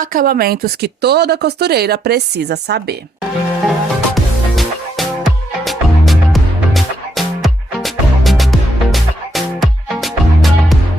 acabamentos que toda costureira precisa saber.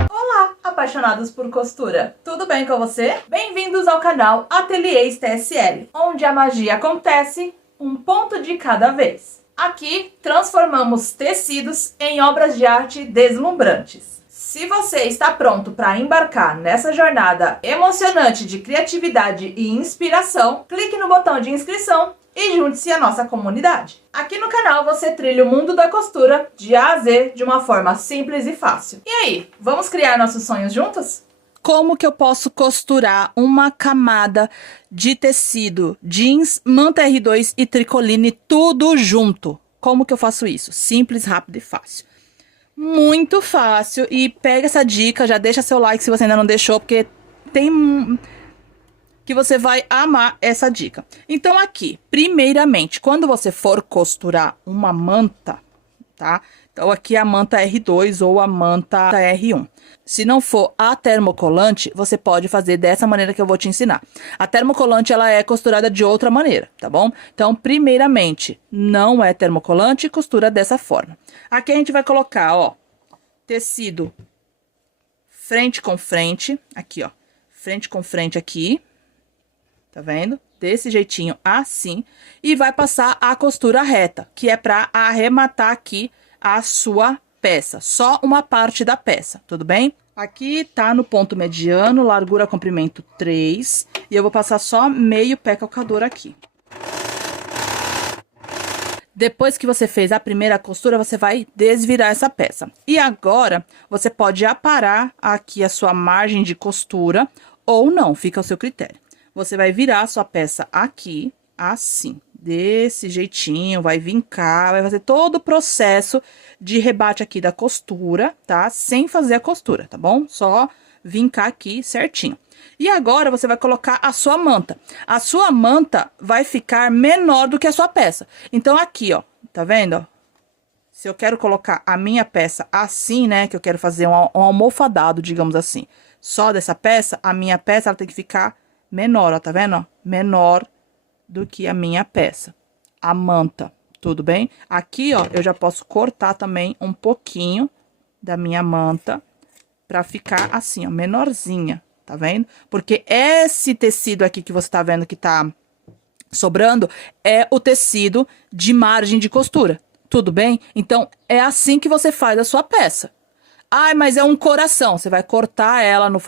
Olá, apaixonados por costura, tudo bem com você? Bem-vindos ao canal Ateliês TSL, onde a magia acontece um ponto de cada vez. Aqui transformamos tecidos em obras de arte deslumbrantes. Se você está pronto para embarcar nessa jornada emocionante de criatividade e inspiração, clique no botão de inscrição e junte-se à nossa comunidade. Aqui no canal você trilha o mundo da costura de A a Z de uma forma simples e fácil. E aí, vamos criar nossos sonhos juntos? Como que eu posso costurar uma camada de tecido jeans, manta R2 e tricoline tudo junto? Como que eu faço isso? Simples, rápido e fácil. Muito fácil, e pega essa dica, já deixa seu like se você ainda não deixou, porque que você vai amar essa dica. Então aqui, primeiramente, quando você for costurar uma manta, tá? Então aqui é a manta R2 ou a manta R1. Se não for a termocolante, você pode fazer dessa maneira que eu vou te ensinar. A termocolante, ela é costurada de outra maneira, tá bom? Então, primeiramente, não é termocolante, costura dessa forma. Aqui a gente vai colocar, ó, tecido frente com frente, aqui, ó, frente com frente aqui, tá vendo? Desse jeitinho, assim, e vai passar a costura reta, que é pra arrematar aqui a sua peça, só uma parte da peça, tudo bem? Aqui tá no ponto mediano, largura, comprimento 3, e eu vou passar só meio pé calcador aqui. Depois que você fez a primeira costura, você vai desvirar essa peça. E agora, você pode aparar aqui a sua margem de costura, ou não, fica ao seu critério. Você vai virar a sua peça aqui, assim, desse jeitinho, vai vincar, vai fazer todo o processo de rebate aqui da costura, tá? Sem fazer a costura, tá bom? Só vincar aqui certinho. E agora, você vai colocar a sua manta. A sua manta vai ficar menor do que a sua peça. Então, aqui, ó, tá vendo, ó? Se eu quero colocar a minha peça assim, né, que eu quero fazer um almofadado, digamos assim, só dessa peça, a minha peça, ela tem que ficar menor, ó, tá vendo, ó? Menor do que a minha peça, a manta, tudo bem? Aqui, ó, eu já posso cortar também um pouquinho da minha manta pra ficar assim, ó, menorzinha, tá vendo? Porque esse tecido aqui que você tá vendo que tá sobrando é o tecido de margem de costura, tudo bem? Então, é assim que você faz a sua peça. Ai, mas é um coração. Você vai cortar ela no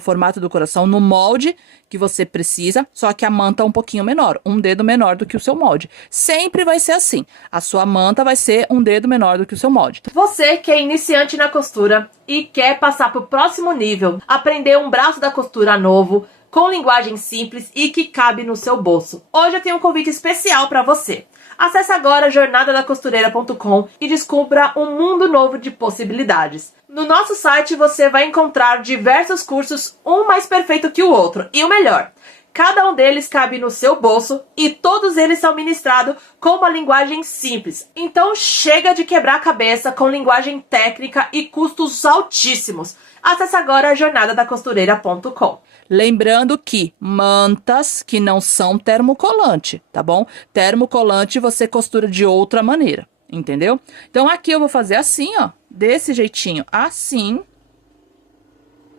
formato do coração, no molde que você precisa, só que a manta é um pouquinho menor, um dedo menor do que o seu molde. Sempre vai ser assim. A sua manta vai ser um dedo menor do que o seu molde. Você que é iniciante na costura e quer passar para o próximo nível, aprender um braço da costura novo, com linguagem simples e que cabe no seu bolso. Hoje eu tenho um convite especial para você. Acesse agora jornadadacostureira.com e descubra um mundo novo de possibilidades. No nosso site você vai encontrar diversos cursos, um mais perfeito que o outro. E o melhor, cada um deles cabe no seu bolso e todos eles são ministrados com uma linguagem simples. Então chega de quebrar a cabeça com linguagem técnica e custos altíssimos. Acesse agora jornadadacostureira.com. Lembrando que mantas que não são termocolante, tá bom? Termocolante você costura de outra maneira, entendeu? Então aqui eu vou fazer assim, ó, desse jeitinho, assim.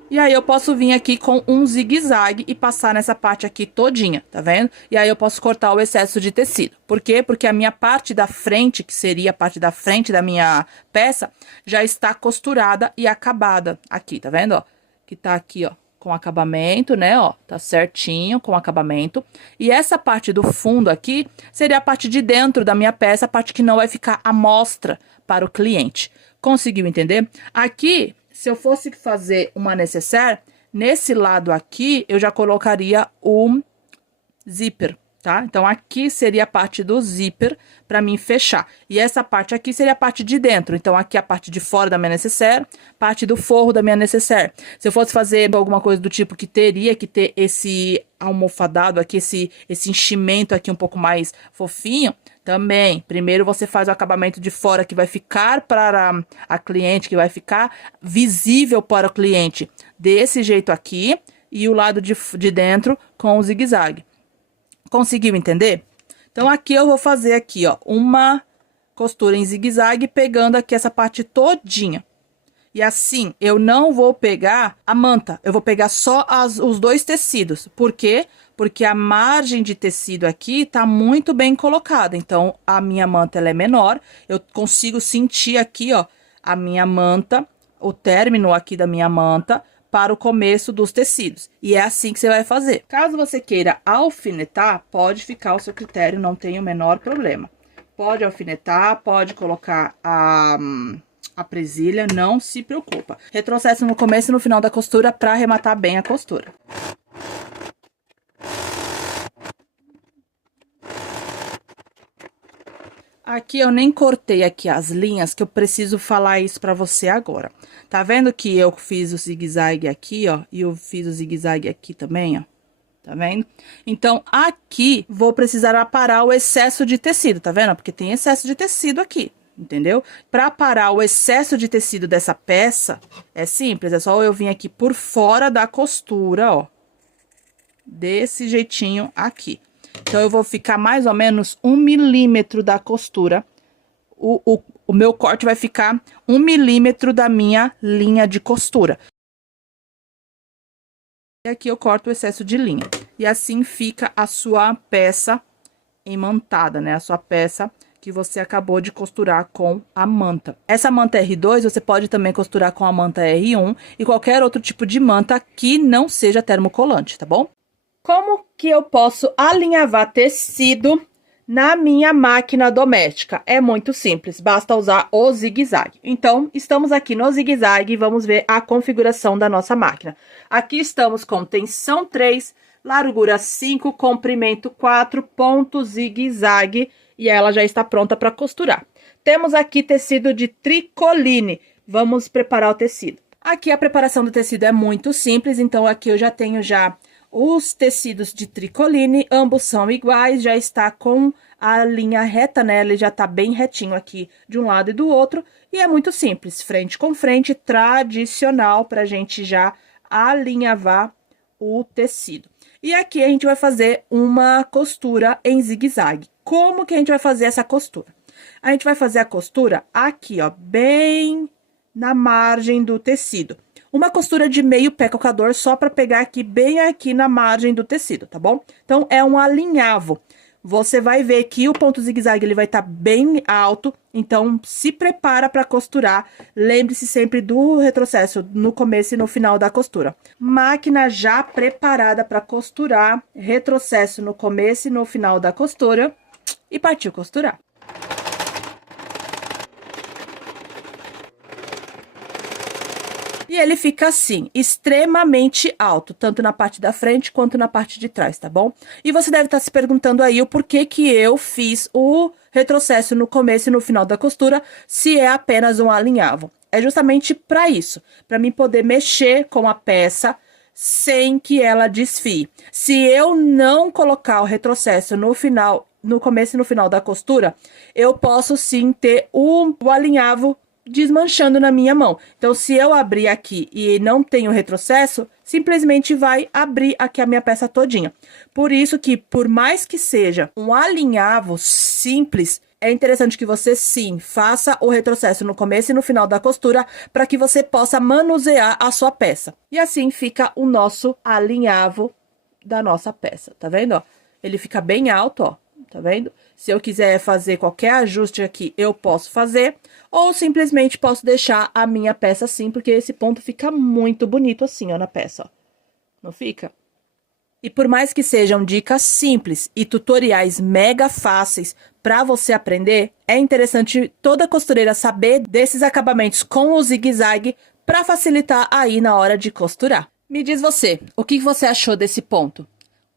E aí eu posso vir aqui com um zigue-zague e passar nessa parte aqui todinha, tá vendo? E aí eu posso cortar o excesso de tecido. Por quê? Porque a minha parte da frente, que seria a parte da frente da minha peça, já está costurada e acabada aqui, tá vendo, ó? Que tá aqui, ó, com acabamento, né, ó, tá certinho com acabamento. E essa parte do fundo aqui seria a parte de dentro da minha peça, a parte que não vai ficar à mostra para o cliente. Conseguiu entender? Aqui, se eu fosse fazer uma nécessaire, nesse lado aqui, eu já colocaria o zíper, tá? Então, aqui seria a parte do zíper para mim fechar. E essa parte aqui seria a parte de dentro. Então, aqui a parte de fora da minha nécessaire, parte do forro da minha nécessaire. Se eu fosse fazer alguma coisa do tipo que teria que ter esse almofadado aqui, esse enchimento aqui um pouco mais fofinho, também, primeiro você faz o acabamento de fora que vai ficar para a cliente, que vai ficar visível para o cliente desse jeito aqui. e o lado de dentro com o zigue-zague. Conseguiu entender? Então, aqui eu vou fazer aqui, ó, uma costura em zigue-zague, pegando aqui essa parte todinha. E assim, eu não vou pegar a manta, eu vou pegar só os dois tecidos. Por quê? Porque a margem de tecido aqui tá muito bem colocada. Então, a minha manta, ela é menor. Eu consigo sentir aqui, ó, a minha manta, o término aqui da minha manta, para o começo dos tecidos. E é assim que você vai fazer. Caso você queira alfinetar, pode ficar ao seu critério, não tem o menor problema. Pode alfinetar, pode colocar a presilha, não se preocupa. Retrocesso no começo e no final da costura para arrematar bem a costura. Aqui eu nem cortei aqui as linhas, que eu preciso falar isso pra você agora. Tá vendo que eu fiz o zigue-zague aqui, ó, e eu fiz o zigue-zague aqui também, ó? Tá vendo? Então, aqui, vou precisar aparar o excesso de tecido, tá vendo? Porque tem excesso de tecido aqui, entendeu? Pra aparar o excesso de tecido dessa peça, é simples, é só eu vir aqui por fora da costura, ó. Desse jeitinho aqui. Então, eu vou ficar mais ou menos 1 milímetro da costura. O meu corte vai ficar 1 milímetro da minha linha de costura. E aqui eu corto o excesso de linha. E assim fica a sua peça imantada, né? A sua peça que você acabou de costurar com a manta. Essa manta R2, você pode também costurar com a manta R1 e qualquer outro tipo de manta que não seja termocolante, tá bom? Como que eu posso alinhavar tecido na minha máquina doméstica? É muito simples, basta usar o zigue-zague. Então, estamos aqui no zigue-zague e vamos ver a configuração da nossa máquina. Aqui estamos com tensão 3, largura 5, comprimento 4, ponto zigue-zague e ela já está pronta para costurar. Temos aqui tecido de tricoline. Vamos preparar o tecido. Aqui a preparação do tecido é muito simples, então aqui eu já tenho os tecidos de tricoline, ambos são iguais, já está com a linha reta, né? Ele já tá bem retinho aqui de um lado e do outro. E é muito simples, frente com frente, tradicional, pra gente já alinhavar o tecido. E aqui a gente vai fazer uma costura em zigue-zague. Como que a gente vai fazer essa costura? A gente vai fazer a costura aqui, ó, bem na margem do tecido. Uma costura de meio pé calcador só para pegar aqui, bem aqui na margem do tecido, tá bom? Então, é um alinhavo. Você vai ver que o ponto zigue-zague, ele vai estar bem alto, então, se prepara para costurar. Lembre-se sempre do retrocesso no começo e no final da costura. Máquina já preparada para costurar, retrocesso no começo e no final da costura, e partiu costurar. E ele fica assim, extremamente alto, tanto na parte da frente quanto na parte de trás, tá bom? E você deve estar se perguntando aí o porquê que eu fiz o retrocesso no começo e no final da costura, se é apenas um alinhavo. É justamente para isso, para mim poder mexer com a peça sem que ela desfie. Se eu não colocar o retrocesso no final, no começo e no final da costura, eu posso sim ter o alinhavo desmanchando na minha mão. Então, se eu abrir aqui e não tenho retrocesso, simplesmente vai abrir aqui a minha peça todinha. Por isso que, por mais que seja um alinhavo simples, é interessante que você, sim, faça o retrocesso no começo e no final da costura para que você possa manusear a sua peça. E assim fica o nosso alinhavo da nossa peça, tá vendo, ó? Ele fica bem alto, ó, tá vendo? Se eu quiser fazer qualquer ajuste aqui, eu posso fazer, ou simplesmente posso deixar a minha peça assim, porque esse ponto fica muito bonito assim, ó, na peça, ó. Não fica? E por mais que sejam dicas simples e tutoriais mega fáceis para você aprender, é interessante toda costureira saber desses acabamentos com o zigue-zague para facilitar aí na hora de costurar. Me diz você, o que você achou desse ponto?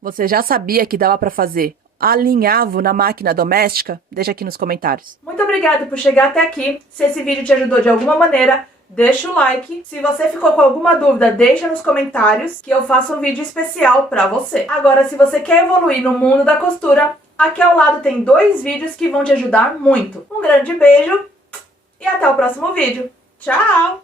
Você já sabia que dava para fazer alinhavo na máquina doméstica? Deixa aqui nos comentários. Muito obrigada por chegar até aqui. Se esse vídeo te ajudou de alguma maneira, deixa o like. Se você ficou com alguma dúvida, deixa nos comentários que eu faço um vídeo especial pra você. Agora, se você quer evoluir no mundo da costura, aqui ao lado tem 2 vídeos que vão te ajudar muito. Um grande beijo e até o próximo vídeo. Tchau!